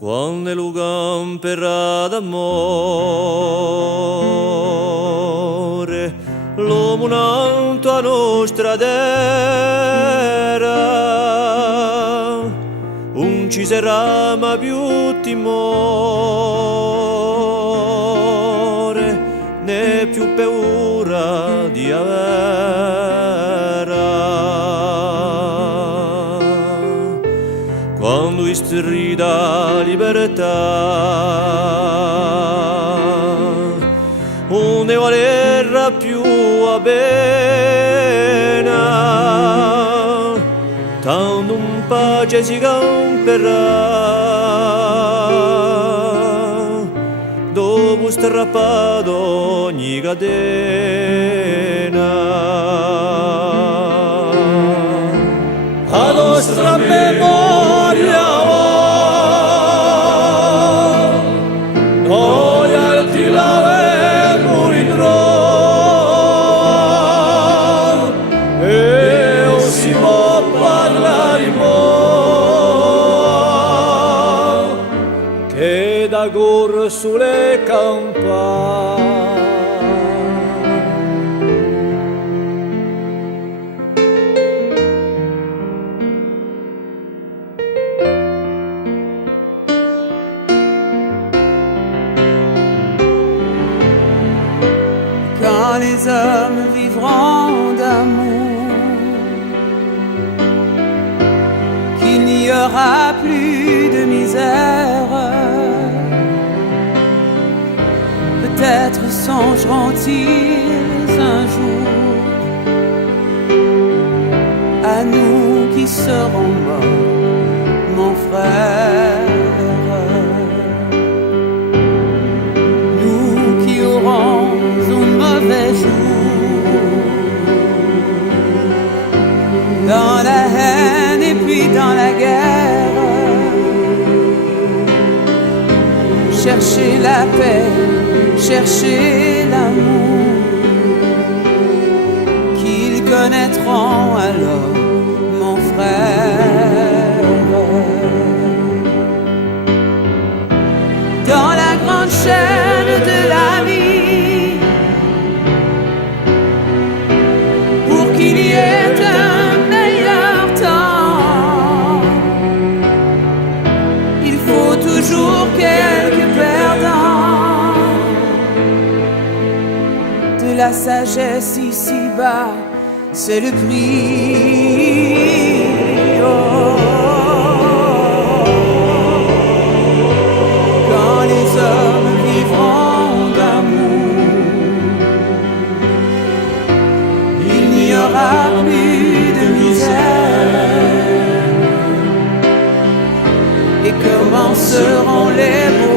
quando lugan per d'amore, l'uomo nanto a nostra terra, non ci sarà mai più timore, né più paura di avere. Quando strida libertà, non ne valerà più la pena, tanto in pace si camperà, dopo strappato ogni catena. A nostra memoria noi alti l'avemo ritrovato e non si può parlare mo che da corre sulle campane. Quand les hommes vivront d'amour, qu'il n'y aura plus de misère, peut-être songeront-ils un jour à nous qui serons morts, mon frère, nous qui aurons mauvais jour, dans la haine et puis dans la guerre, chercher la paix, chercher l'amour, qu'ils connaîtront alors, mon frère. Dans la grande chaîne de la vie, qu'il y ait un meilleur temps, il faut toujours quelques perdants. De la sagesse ici-bas, c'est le prix. Oh. Quand les hommes vivront d'amour, il n'y aura plus de misère, et commenceront les beaux